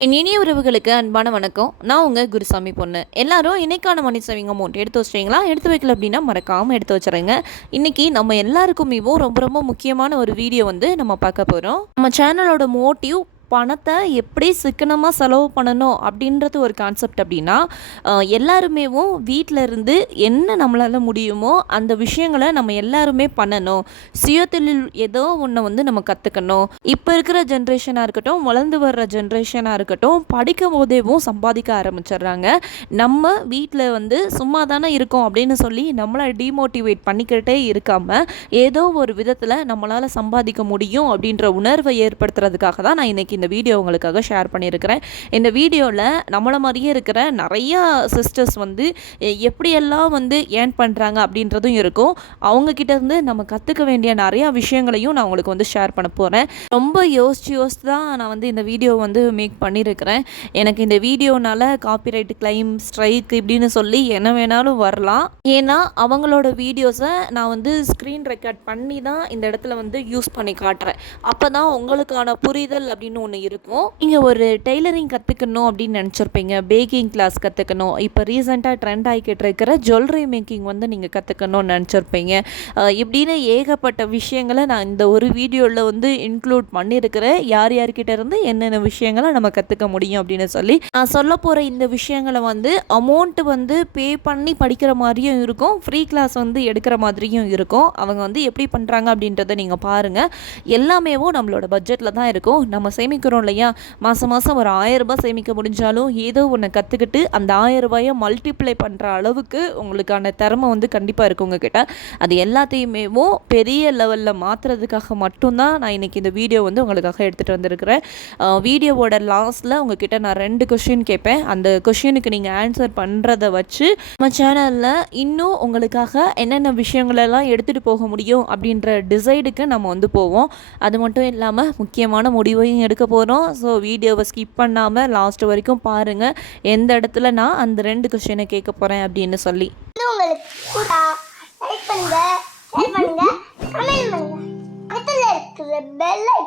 என் இனிய உறவுகளுக்கு அன்பான வணக்கம். நான் உங்கள் குருசாமி பொண்ணு. எல்லாரும் இன்னைக்கான மணி சேவிங் அமௌண்ட் எடுத்து வச்சிட்டீங்களா? எடுத்து வைக்கல அப்படின்னா மறக்காமல் எடுத்து வச்சுருங்க. இன்றைக்கி நம்ம எல்லாருக்குமேவும் ரொம்ப ரொம்ப முக்கியமான ஒரு வீடியோ வந்து நம்ம பார்க்க போகிறோம் நம்ம சேனலோட மோட்டிவ் பணத்தை எப்படி சிக்கனமாக செலவு பண்ணணும் அப்படின்றது ஒரு கான்செப்ட் அப்படின்னா எல்லாருமேவும் வீட்டில் இருந்து என்ன நம்மளால் முடியுமோ அந்த விஷயங்களை நம்ம எல்லாருமே பண்ணணும். சுயதொழில் ஏதோ ஒன்று வந்து நம்ம கற்றுக்கணும் இப்போ இருக்கிற ஜென்ரேஷனாக இருக்கட்டும் வளர்ந்து வர்ற ஜென்ரேஷனாக இருக்கட்டும் படிக்கும் போதேவும் சம்பாதிக்க ஆரம்பிச்சிடுறாங்க. நம்ம வீட்டில் வந்து சும்மா தானே இருக்கோம் அப்படின்னு சொல்லி நம்மளை டிமோட்டிவேட் பண்ணிக்கிட்டே இருக்காமல் ஏதோ ஒரு விதத்தில் நம்மளால் சம்பாதிக்க முடியும் அப்படின்ற உணர்வை ஏற்படுத்துறதுக்காக தான் நான் இன்றைக்கி இந்த வீடியோ உங்களுக்காக ஷேர் பண்ணியிருக்கிறேன். இந்த வீடியோவில் நம்மளை மாதிரியே இருக்கிற நிறையா சிஸ்டர்ஸ் வந்து எப்படியெல்லாம் வந்து ஏர்ன் பண்ணுறாங்க அப்படின்றதும் இருக்கும். அவங்கக்கிட்டேருந்து நம்ம கற்றுக்க வேண்டிய நிறையா விஷயங்களையும் நான் உங்களுக்கு வந்து ஷேர் பண்ண போகிறேன் ரொம்ப யோசிச்சு யோசித்து தான் நான் வந்து இந்த வீடியோ வந்து மேக் பண்ணியிருக்கிறேன். எனக்கு இந்த வீடியோனால காப்பிரைட் கிளைம் ஸ்ட்ரைக் இப்படின்னு சொல்லி என்ன வேணாலும் வரலாம். ஏன்னா அவங்களோட வீடியோஸை நான் வந்து ஸ்க்ரீன் ரெக்கார்ட் பண்ணி தான் இந்த இடத்துல வந்து யூஸ் பண்ணி காட்டுறேன். அப்போ தான் உங்களுக்கான புரிதல் அப்படின்னு ஒன்று இருக்கும். நீங்கள் ஒரு டெய்லரிங் கற்றுக்கணும் அப்படின்னு நினச்சிருப்பீங்க. பேக்கிங் கிளாஸ் கற்றுக்கணும் இப்போ ரீசெண்டாக ட்ரெண்ட் ஆகிக்கிட்டு இருக்கிற ஜுவல்லரி மேக்கிங் வந்து நீங்கள் கற்றுக்கணும்னு நினச்சிருப்பீங்க. இப்படின்னு ஏகப்பட்ட விஷயங்களை நான் இந்த ஒரு வீடியோவில் வந்து இன்க்ளூட் பண்ணியிருக்கிறேன். யார் யார்கிட்ட இருந்து என்னென்ன விஷயங்களை நம்ம கற்றுக்க முடியும் அப்படின்னு சொல்லி. நான் சொல்ல போகிற இந்த விஷயங்களை வந்து அமௌண்ட் வந்து பே பண்ணி படிக்கிற மாதிரியும் இருக்கும். ஃப்ரீ கிளாஸ் வந்து எடுக்கிற மாதிரியும் இருக்கும். அவங்க வந்து எப்படி பண்ணுறாங்க அப்படின்றத நீங்கள் பாருங்கள் எல்லாமேவும் நம்மளோட பட்ஜெட்டில் தான் இருக்கும். நம்ம சேமிக்கிறோம் இல்லையா? மாதம் மாதம் ஒரு ஆயிரம் ரூபாய் சேமிக்க முடிஞ்சாலும் ஏதோ ஒன்று கற்றுக்கிட்டு அந்த ஆயிரம் ரூபாயை மல்டிப்ளை பண்ணுற அளவுக்கு உங்களுக்கான திறமை வந்து கண்டிப்பாக இருக்கு உங்ககிட்ட. அது எல்லாத்தையுமேவும் பெரிய லெவலில் மாற்றுறதுக்காக மட்டும்தான் நான் இன்றைக்கி இந்த வீடியோ வந்து உங்களுக்காக எடுத்துகிட்டு வந்திருக்கிறேன். வீடியோவோட லாஸ்ட்டில் உங்ககிட்ட நான் ரெண்டு கொஷின் கேட்பேன். அந்த கொஷினுக்கு நீங்கள் ஆன்சர் பண்ணுறத வச்சு நம்ம சேனலில் இன்னும் உங்களுக்காக என்னென்ன விஷயங்களெல்லாம் எடுத்துகிட்டு போக முடியும் அப்படின்ற டிசைடுக்கு நம்ம வந்து போவோம். அது மட்டும் இல்லாமல் முக்கியமான முடிவையும் எடுக்க போகிறோம் ஸோ வீடியோவை ஸ்கிப் பண்ணாமல் லாஸ்ட் வரைக்கும் பாருங்கள் எந்த இடத்துல நான் அந்த ரெண்டு கொஷினை கேட்க போகிறேன் அப்படின்னு சொல்லி.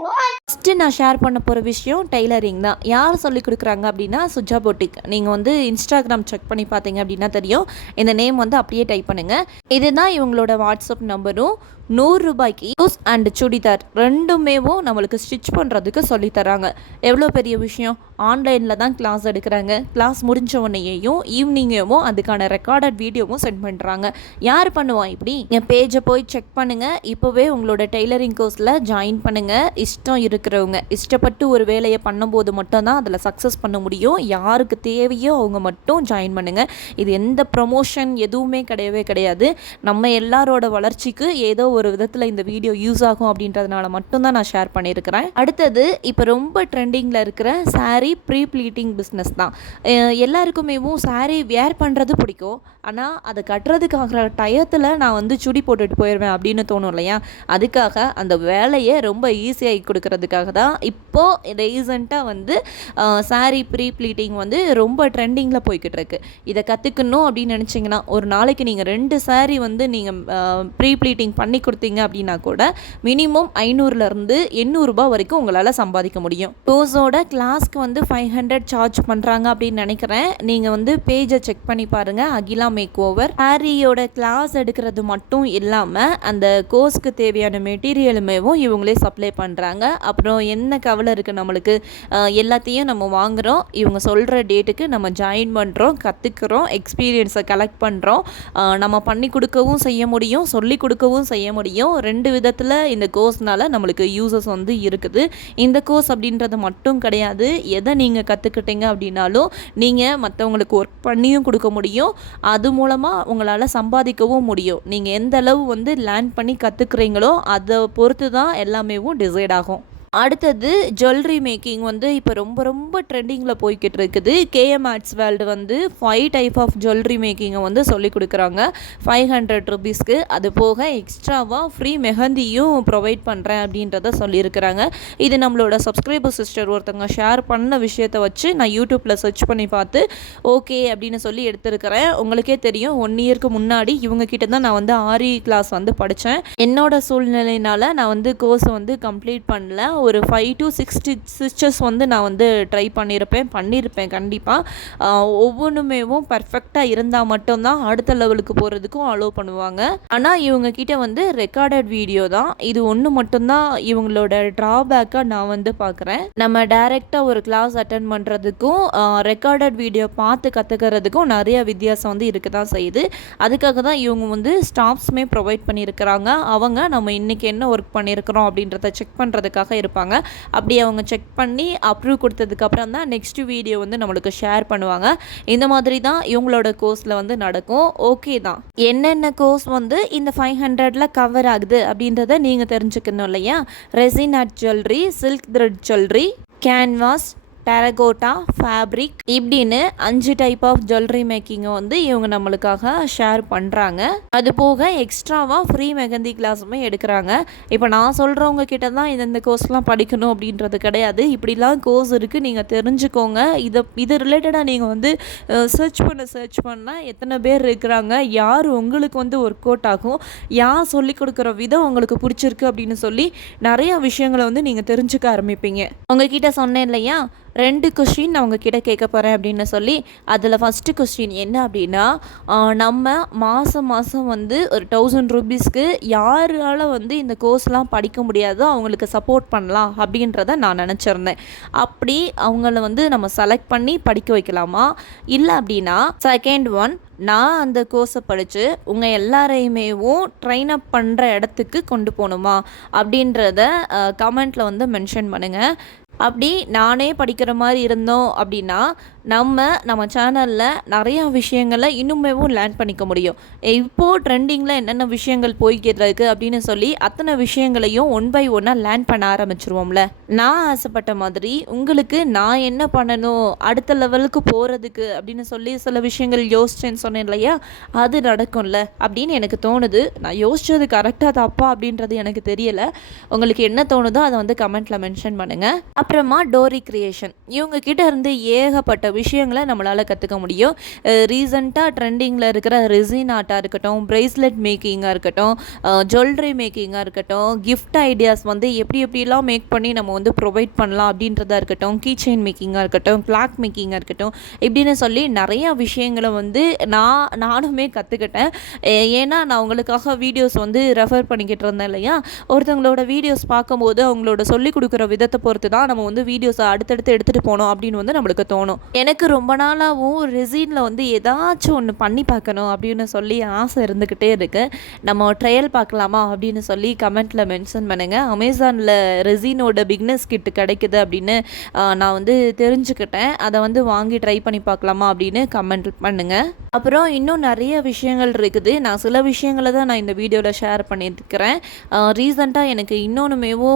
உங்களுக்கு ஃபஸ்ட்டு நான் ஷேர் பண்ண போகிற விஷயம் டெய்லரிங் தான். யார் சொல்லி கொடுக்குறாங்க அப்படின்னா சுஜா போட்டிக். நீங்கள் வந்து இன்ஸ்டாகிராம் செக் பண்ணி பார்த்தீங்க அப்படின்னா தெரியும். இந்த நேம் வந்து அப்படியே டைப் பண்ணுங்கள் இதுதான் இவங்களோட வாட்ஸ்அப் நம்பரும் நூறு ரூபாய்க்கு யூஸ் அண்ட் சுடிதார் ரெண்டுமேவும் நம்மளுக்கு ஸ்டிச் பண்ணுறதுக்கு சொல்லித் தராங்க. எவ்வளோ பெரிய விஷயம்? ஆன்லைனில் தான் கிளாஸ் எடுக்கிறாங்க. கிளாஸ் முடிஞ்ச உடனேயும் ஈவினிங்கும் அதுக்கான ரெக்கார்டட் வீடியோவும் சென்ட் பண்ணுறாங்க யார் பண்ணுவா இப்படி? என் பேஜை போய் செக் பண்ணுங்கள் இப்போவே உங்களோட டெய்லரிங் கோர்ஸில் ஜாயின் பண்ணுங்கள் இஷ்டம் இருக்கிறவங்க இஷ்டப்பட்டு ஒரு வேலையை பண்ணும்போது மட்டும்தான் அதில் சக்ஸஸ் பண்ண முடியும். யாருக்கு தேவையோ அவங்க மட்டும் ஜாயின் பண்ணுங்கள் இது எந்த ப்ரமோஷன் எதுவுமே கிடையவே கிடையாது. நம்ம எல்லாரோட வளர்ச்சிக்கு ஏதோ ஒரு விதத்தில் இந்த வீடியோ யூஸ் ஆகும் அப்படின்றதுனால மட்டும்தான் நான் ஷேர் பண்ணியிருக்கிறேன். அடுத்தது இப்போ ரொம்ப ட்ரெண்டிங்கில் இருக்கிற சாரீ ப்ரீ ப்ளீட்டிங் பிஸ்னஸ் தான் எல்லாருக்குமேவும் saree வேர் பண்ணுறது பிடிக்கும். ஆனால் அதை கட்டுறதுக்காகிற டயத்தில் நான் வந்து சுடி போட்டுட்டு போயிடுவேன் அப்படின்னு தோணும் இல்லையா? அதுக்காக அந்த வேலையை ரொம்ப ஈஸியாகி கொடுக்கறதுக்காக தான் இப்போது ரீசண்டாக வந்து saree ப்ரீ ப்ளீட்டிங் வந்து ரொம்ப ட்ரெண்டிங்கில் போய்கிட்டு இருக்கு இதை கற்றுக்கணும் அப்படின்னு நினச்சிங்கன்னா ஒரு நாளைக்கு நீங்கள் ரெண்டு saree வந்து நீங்கள் ப்ரீ ப்ளீட்டிங் பண்ணி கொடுத்தீங்க அப்படின்னா கூட மினிமம் ஐநூறுலேருந்து எண்ணூறுரூபா வரைக்கும் உங்களால் சம்பாதிக்க முடியும். டோஸோட கிளாஸ்க்கு வந்து ஃபைவ் ஹண்ட்ரட் சார்ஜ் பண்ணுறாங்க அப்படின்னு நினைக்கிறேன். நீங்கள் வந்து பேஜை செக் பண்ணி பாருங்கள் அகிலா மேக் ஓவர் ஹாரியோட கிளாஸ் எடுக்கிறது மட்டும் இல்லாமல் அந்த கோர்ஸ்க்கு தேவையான மெட்டீரியலுமேவும் இவங்களே சப்ளை பண்ணுறாங்க அப்போ அப்புறம் என்ன கவலை இருக்குது நம்மளுக்கு? எல்லாத்தையும் நம்ம வாங்குகிறோம் இவங்க சொல்கிற டேட்டுக்கு நம்ம ஜாயின் பண்ணுறோம் கற்றுக்குறோம் எக்ஸ்பீரியன்ஸை கலெக்ட் பண்ணுறோம் நம்ம பண்ணி கொடுக்கவும் செய்ய முடியும் சொல்லி கொடுக்கவும் செய்ய முடியும். ரெண்டு விதத்தில் இந்த கோர்ஸ்னால நம்மளுக்கு யூசஸ் வந்து இருக்குது. இந்த கோர்ஸ் அப்படின்றது மட்டும் கிடையாது. எதை நீங்கள் கற்றுக்கிட்டீங்க அப்படின்னாலும் நீங்கள் மற்றவங்களுக்கு ஒர்க் பண்ணியும் கொடுக்க முடியும். அது மூலமாக உங்களால் சம்பாதிக்கவும் முடியும். நீங்கள் எந்த அளவு வந்து லேர்ன் பண்ணி கற்றுக்குறீங்களோ அதை பொறுத்து தான் எல்லாமேவும் டிசைட் ஆகும். அடுத்தது ஜுவல்லரி மேக்கிங் வந்து இப்போ ரொம்ப ரொம்ப ட்ரெண்டிங்கில் போய்கிட்டு இருக்குது. கேஎம் ஆர்ட்ஸ் வேர்ல்டு வந்து ஃபைவ் டைப் ஆஃப் ஜுவல்லரி மேக்கிங்கை வந்து சொல்லி கொடுக்குறாங்க. ஃபைவ் ஹண்ட்ரட் ருபீஸ்க்கு அது போக எக்ஸ்ட்ராவாக ஃப்ரீ மெஹந்தியும் ப்ரொவைட் பண்ணுறேன் அப்படின்றத சொல்லியிருக்கிறாங்க. இது நம்மளோட சப்ஸ்கிரைபர் சிஸ்டர் ஒருத்தவங்க ஷேர் பண்ண விஷயத்தை வச்சு நான் யூடியூப்பில் சர்ச் பண்ணி பார்த்து ஓகே அப்படின்னு சொல்லி எடுத்திருக்கிறேன். உங்களுக்கே தெரியும் ஒன் இயர்க்கு முன்னாடி இவங்க கிட்ட தான் நான் வந்து ஆரி கிளாஸ் வந்து படித்தேன் என்னோட சூழ்நிலையினால நான் வந்து கோர்ஸை வந்து கம்ப்ளீட் பண்ணல. ஒரு ஃபைவ் டு சிக்ஸ் ஸ்டிச்சஸ் வந்து நான் வந்து ட்ரை பண்ணியிருப்பேன் பண்ணியிருப்பேன் கண்டிப்பாக ஒவ்வொன்றுமேவும் பர்ஃபெக்டாக இருந்தால் மட்டும்தான் அடுத்த லெவலுக்கு போகிறதுக்கும் அலோவ் பண்ணுவாங்க. ஆனால் இவங்க கிட்ட வந்து ரெக்கார்டட் வீடியோ தான். இது ஒன்று மட்டும்தான் இவங்களோட ட்ராபேக்காக நான் வந்து பார்க்குறேன் நம்ம டைரெக்டாக ஒரு கிளாஸ் அட்டன் பண்ணுறதுக்கும் ரெக்கார்டட் வீடியோ பார்த்து கற்றுக்கிறதுக்கும் நிறைய வித்தியாசம் வந்து இருக்க தான் செய்யுது. அதுக்காக தான் இவங்க வந்து ஸ்டாஃப்ஸுமே ப்ரொவைட் பண்ணியிருக்கிறாங்க அவங்க நம்ம இன்றைக்கி என்ன ஒர்க் பண்ணியிருக்கிறோம் அப்படின்றத செக் பண்ணுறதுக்காக இருப்பாங்க. அப்படி அவங்க செக் பண்ணி அப்ரூவ் கொடுத்ததுக்கப்புறம் தான் நெக்ஸ்ட் வீடியோ வந்து நம்மளுக்கு ஷேர் பண்ணுவாங்க. இந்த மாதிரி தான் இவங்களோட கோர்ஸில் வந்து நடக்கும். ஓகே தான். என்னென்ன கோர்ஸ் வந்து இந்த ஃபைவ் ஹண்ட்ரடில் கவர் ஆகுது அப்படின்றத நீங்கள் தெரிஞ்சுக்கணும் இல்லையா? Resin jewellery silk thread jewellery canvas terracotta fabric இப்படின்னு அஞ்சு டைப் ஆஃப் ஜுவல்லரி மேக்கிங்கை வந்து இவங்க நம்மளுக்காக ஷேர் பண்ணுறாங்க அது போக எக்ஸ்ட்ராவாக ஃப்ரீ மெகந்தி கிளாஸுமே எடுக்கிறாங்க. இப்போ நான் சொல்கிறவங்க கிட்ட தான் இந்த இந்த கோர்ஸ்லாம் படிக்கணும் அப்படின்றது கிடையாது. இப்படிலாம் கோர்ஸ் இருக்குது நீங்கள் தெரிஞ்சுக்கோங்க. இதை இது ரிலேட்டடாக நீங்கள் வந்து சர்ச் பண்ண சர்ச் பண்ணால் எத்தனை பேர் இருக்கிறாங்க யார் உங்களுக்கு வந்து ஒர்க் அவுட் ஆகும் யார் சொல்லி கொடுக்குற விதம் உங்களுக்கு பிடிச்சிருக்கு அப்படின்னு சொல்லி நிறையா விஷயங்களை வந்து நீங்கள் தெரிஞ்சுக்க ஆரம்பிப்பீங்க. உங்ககிட்ட சொன்னேன் இல்லையா? ரெண்டு கொஷின் நான் உங்ககிட்ட கேட்க போகிறேன் அப்படின்னு சொல்லி அதில் ஃபஸ்ட்டு கொஸ்டின் என்ன அப்படின்னா நம்ம மாதம் மாதம் வந்து ஒரு தௌசண்ட் ருபீஸ்க்கு யாரால் வந்து இந்த கோர்ஸ்லாம் படிக்க முடியாதோ அவங்களுக்கு சப்போர்ட் பண்ணலாம் அப்படின்றத நான் நினச்சிருந்தேன். அப்படி அவங்கள வந்து நம்ம செலக்ட் பண்ணி படிக்க வைக்கலாமா? இல்லை அப்படின்னா செகண்ட் ஒன் நான் அந்த கோர்ஸை படித்து உங்கள் எல்லாரையுமேவும் ட்ரெயின் அப் பண்ணுற இடத்துக்கு கொண்டு போகணுமா? அப்படின்றத கமெண்ட்டில் வந்து மென்ஷன் பண்ணுங்கள் அப்படி நானே படிக்கிற மாதிரி இருந்தோம் அப்படின்னா நம்ம நம்ம சேனலில் நிறையா விஷயங்களை இன்னுமேவும் லேர்ன் பண்ணிக்க முடியும். இப்போது ட்ரெண்டிங்கில் என்னென்ன விஷயங்கள் போய்கிட்டு இருக்கு அப்படின்னு சொல்லி அத்தனை விஷயங்களையும் ஒன் பை ஒன்னாக லேர்ன் பண்ண ஆரம்பிச்சிருவோம்ல. நான் ஆசைப்பட்ட மாதிரி உங்களுக்கு நான் என்ன பண்ணணும் அடுத்த லெவலுக்கு போகிறதுக்கு அப்படின்னு சொல்லி சில விஷயங்கள் யோசிச்சேன்னு சொன்னேன் இல்லையா? அது நடக்கும்ல அப்படின்னு எனக்கு தோணுது. நான் யோசிச்சது கரெக்டாக தப்பா அப்படின்றது எனக்கு தெரியலை. உங்களுக்கு என்ன தோணுதோ அதை வந்து கமெண்ட்டில் மென்ஷன் பண்ணுங்கள் அப்புறமா டோரி கிரியேஷன் இவங்க கிட்ட இருந்து ஏகப்பட்ட விஷயங்களை நம்மளால் கற்றுக்க முடியும். ரீசண்டாக ட்ரெண்டிங்கில் இருக்கிற ரெசின் ஆர்ட்டாக இருக்கட்டும் பிரேஸ்லெட் மேக்கிங்காக இருக்கட்டும் ஜுவல்லரி மேக்கிங்காக இருக்கட்டும் கிஃப்ட் ஐடியாஸ் வந்து எப்படி எப்படிலாம் மேக் பண்ணி நம்ம வந்து ப்ரொவைட் பண்ணலாம் அப்படின்றதா இருக்கட்டும் கீ செயின் மேக்கிங்காக இருக்கட்டும் கிளாக் மேக்கிங்காக இருக்கட்டும் இப்படின்னு சொல்லி நிறையா விஷயங்களை வந்து நான் நானுமே கற்றுக்கிட்டேன் ஏன்னா நான் உங்களுக்காக வீடியோஸ் வந்து ரெஃபர் பண்ணிக்கிட்டு இருந்தேன் இல்லையா? ஒருத்தவங்களோட வீடியோஸ் பார்க்கும்போது அவங்களோட சொல்லி கொடுக்குற விதத்தை பொறுத்து தான் நம்ம வந்து வீடியோஸை அடுத்தடுத்து எடுத்துகிட்டு போகணும் அப்படின்னு வந்து நம்மளுக்கு தோணும். எனக்கு ரொம்ப நாளாகவும் ரெசினில் வந்து ஏதாச்சும் ஒன்று பண்ணி பார்க்கணும் அப்படின்னு சொல்லி ஆசை இருந்துக்கிட்டே இருக்குது நம்ம ட்ரையல் பார்க்கலாமா அப்படின்னு சொல்லி கமெண்ட்டில் மென்ஷன் பண்ணுங்கள் அமேசானில் ரெசினோட பிக்னஸ் கிட் கிடைக்குது அப்படின்னு நான் வந்து தெரிஞ்சுக்கிட்டேன். அதை வந்து வாங்கி ட்ரை பண்ணி பார்க்கலாமா அப்படின்னு கமெண்ட் பண்ணுங்கள் அப்புறம் இன்னும் நிறைய விஷயங்கள் இருக்குது. நான் சில விஷயங்களை தான் நான் இந்த வீடியோவில் ஷேர் பண்ணியிருக்கிறேன். ரீசண்டாக எனக்கு இன்னொன்றுமேவோ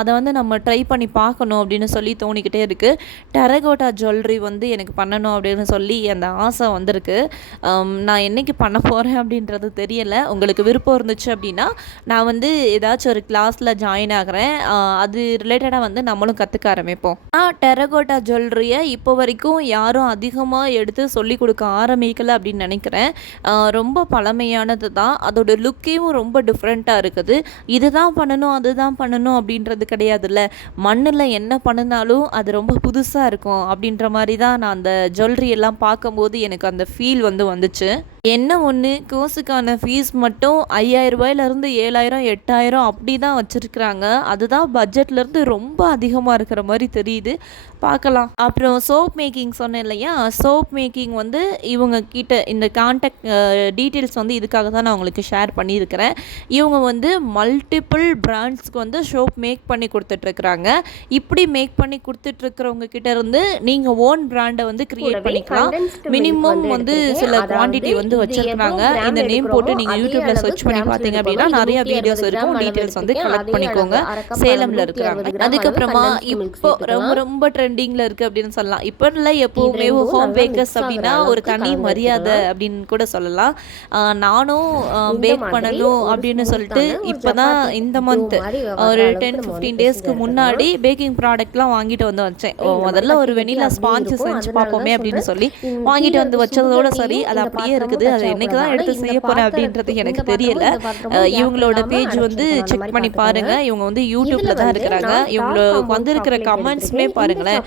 அதை வந்து நம்ம ட்ரை பண்ணி பார்க்கணும் அப்படின்னு சொல்லி தோணிக்கிட்டே இருக்குது டெரகோட்டா ஜுவல்லரி வந்து எனக்கு பண்ணணும் அப்படின்னு சொல்லி அந்த ஆசை வந்திருக்கு. நான் என்னைக்கு பண்ண போகிறேன் அப்படின்றது தெரியலை. உங்களுக்கு விருப்பம் இருந்துச்சு அப்படின்னா நான் வந்து ஏதாச்சும் ஒரு கிளாஸில் ஜாயின் ஆகிறேன். அது ரிலேட்டடாக வந்து நம்மளும் கற்றுக்க ஆரம்பிப்போம். ஆனால் டெரகோட்டா ஜுவல்லரியை இப்போ வரைக்கும் யாரும் அதிகமாக எடுத்து சொல்லி கொடுக்க ஆரம்பிக்கலை அப்படின்னு நினைக்கிறேன். ரொம்ப பழமையானது தான். அதோட லுக்கேவும் ரொம்ப டிஃப்ரெண்ட்டாக இருக்குது. இதுதான் பண்ணணும் அதுதான் பண்ணணும் அப்படின்றது கிடையாதுல்ல. மண்ணில் என்ன பண்ணினாலும் அது ரொம்ப புதுசாக இருக்கும் அப்படின்ற மாதிரி தான் நான் அந்த ஜுவல்லரி எல்லாம் பார்க்கும்போது எனக்கு அந்த ஃபீல் வந்து வந்துச்சு. என்ன ஒன்று கோர்ஸுக்கான ஃபீஸ் மட்டும் ஐயாயிரம் ரூபாயிலேருந்து ஏழாயிரம் எட்டாயிரம் அப்படி தான் வச்சுருக்குறாங்க. அதுதான் பட்ஜெட்லேருந்து ரொம்ப அதிகமாக இருக்கிற மாதிரி தெரியுது. பார்க்கலாம். அப்புறம் சோப் மேக்கிங் சொன்னேன் இல்லையா? சோப் மேக்கிங் வந்து இவங்க கிட்ட இந்த கான்டாக்ட் டீட்டெயில்ஸ் வந்து இதுக்காக தான் நான் உங்களுக்கு ஷேர் பண்ணியிருக்கிறேன். இவங்க வந்து மல்டிபிள் பிராண்ட்ஸ்க்கு வந்து சோப் மேக் பண்ணி கொடுத்துட்ருக்குறாங்க. இப்படி மேக் பண்ணி கொடுத்துட்ருக்கிறவங்க கிட்ட இருந்து நீங்கள் ஓன் பிராண்டை வந்து கிரியேட் பண்ணிக்கலாம். மினிமம் வந்து சில குவாண்டிட்டி வந்து வச்சிருக்காங்க இந்த நேம் போட்டு நீங்க யூடியூப்ல சர்ச் பண்ணி பார்த்தீங்க அப்படின்னா நிறைய வீடியோஸ் இருக்கும். டீடைல்ஸ் வந்து கலெக்ட் பண்ணிக்கோங்க. சேலம்ல இருக்கிறாங்க. அதுக்கப்புறமா இப்போ ரொம்ப ரொம்ப ட்ரெண்டிங்ல இருக்கு அப்படின்னு சொல்லலாம். இப்போ இல்லை எப்பவுமே ஹோம் பேக்கர்ஸ் அப்படின்னா ஒரு தனி மரியாதை அப்படின்னு கூட சொல்லலாம். நானும் பேக் பண்ணணும் அப்படின்னு சொல்லிட்டு இப்போதான் இந்த மந்த் ஒரு டென் ஃபிஃப்டீன் டேஸ்க்கு முன்னாடி பேக்கிங் ப்ராடக்ட்லாம் வாங்கிட்டு வந்து வச்சேன். முதல்ல ஒரு வெனிலா ஸ்பாஞ்சு செஞ்சு பார்ப்போமே அப்படின்னு சொல்லி வாங்கிட்டு வந்து வச்சதோட சரி அது அப்படியே இருக்குது இருக்குது அதை என்னைக்கு தான் எடுத்து செய்ய போகிறேன் அப்படின்றது எனக்கு தெரியல. இவங்களோட பேஜ் வந்து செக் பண்ணி பாருங்க. இவங்க வந்து யூடியூப்ல தான் இருக்கிறாங்க. இவங்களுக்கு வந்திருக்கிற கமெண்ட்ஸுமே பாருங்களேன்.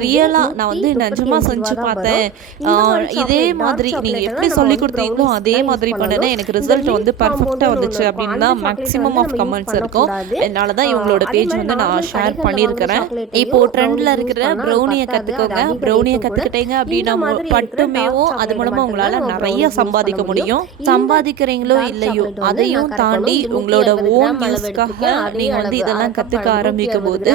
ரியலாக நான் வந்து நிஜமா செஞ்சு பார்த்தேன். இதே மாதிரி நீங்கள் எப்படி சொல்லி கொடுத்தீங்களோ அதே மாதிரி பண்ணினேன் எனக்கு ரிசல்ட் வந்து பர்ஃபெக்டாக வந்துச்சு அப்படின்னு தான் மேக்ஸிமம் ஆஃப் கமெண்ட்ஸ் இருக்கும். அதனால தான் இவங்களோட பேஜ் வந்து நான் ஷேர் பண்ணியிருக்கிறேன். இப்போ ட்ரெண்டில் இருக்கிற ப்ரௌனியை கற்றுக்கோங்க ப்ரௌனியை கற்றுக்கிட்டீங்க அப்படின்னா மு- மட்டுமேவும் அது மூலமாக உங்களால் நிறைய சம்பாதிக்க முடியும். சம்பாதிக்கிறீங்களோ இல்லையோ அதையும் தாண்டி உங்களோட ஓன் யூஸ்க்காக நீங்கள் வந்து இதெல்லாம் கற்றுக்க ஆரம்பிக்கும் போது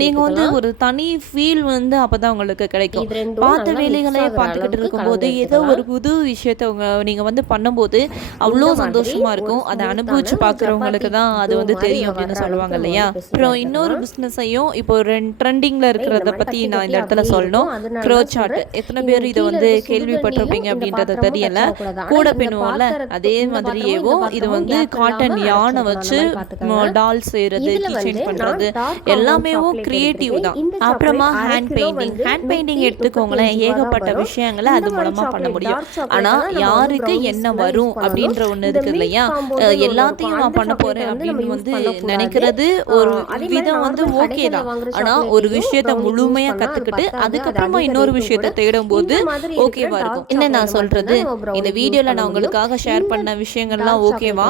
நீங்கள் வந்து ஒரு தனி ஃபீல் வந்து அப்போ தான் உங்களுக்கு கிடைக்கும். பார்த்த வேலைகளே பார்த்துக்கிட்டு இருக்கும்போது ஏதோ ஒரு புது விஷயத்த உங்க நீங்கள் வந்து பண்ணும்போது அவ்வளோ சந்தோஷமா இருக்கும். அதை அனுபவிச்சு பார்க்குறவங்களுக்கு தான் அது வந்து தெரியும் அப்படின்னு சொல்லுவாங்க இல்லையா? அப்புறம் இன்னொரு பிஸ்னஸையும் இப்போ ரெண்டு ட்ரெண்டிங்கில் இருக்கிறத பற்றி நான் இந்த இடத்துல சொல்லணும். க்ரோ சாட் எத்தனை பேர் இதை வந்து கேள்விப்பட்டிருப்பீங்க? அப்படின்றது தெரியல. கூட பின்னுவோம்ல அதே மாதிரியேவும் இது வந்து காட்டன் யானை வச்சு டால் செய்யறது கிச்சன் பண்றது எல்லாமே கிரியேட்டிவ் தான். அப்புறமா ஹேண்ட் பெயிண்டிங் ஹேண்ட் பெயிண்டிங் எடுத்துக்கோங்களேன் ஏகப்பட்ட விஷயங்களை அது மூலமா பண்ண முடியும். ஆனா யாருக்கு என்ன வரும் அப்படின்ற ஒண்ணு இருக்கு இல்லையா? எல்லாத்தையும் நான் பண்ண போறேன் அப்படின்னு வந்து நினைக்கிறது ஒரு விதம் வந்து ஓகே தான். ஆனா ஒரு விஷயத்த முழுமையா கத்துக்கிட்டு அதுக்கப்புறமா இன்னொரு விஷயத்த தேடும் போது ஓகேவா இருக்கும் என்ன நான் சொல்றது இந்த வீடியோல நான் உங்களுக்காக ஷேர் பண்ண விஷயங்கள்லாம் ஓகேவா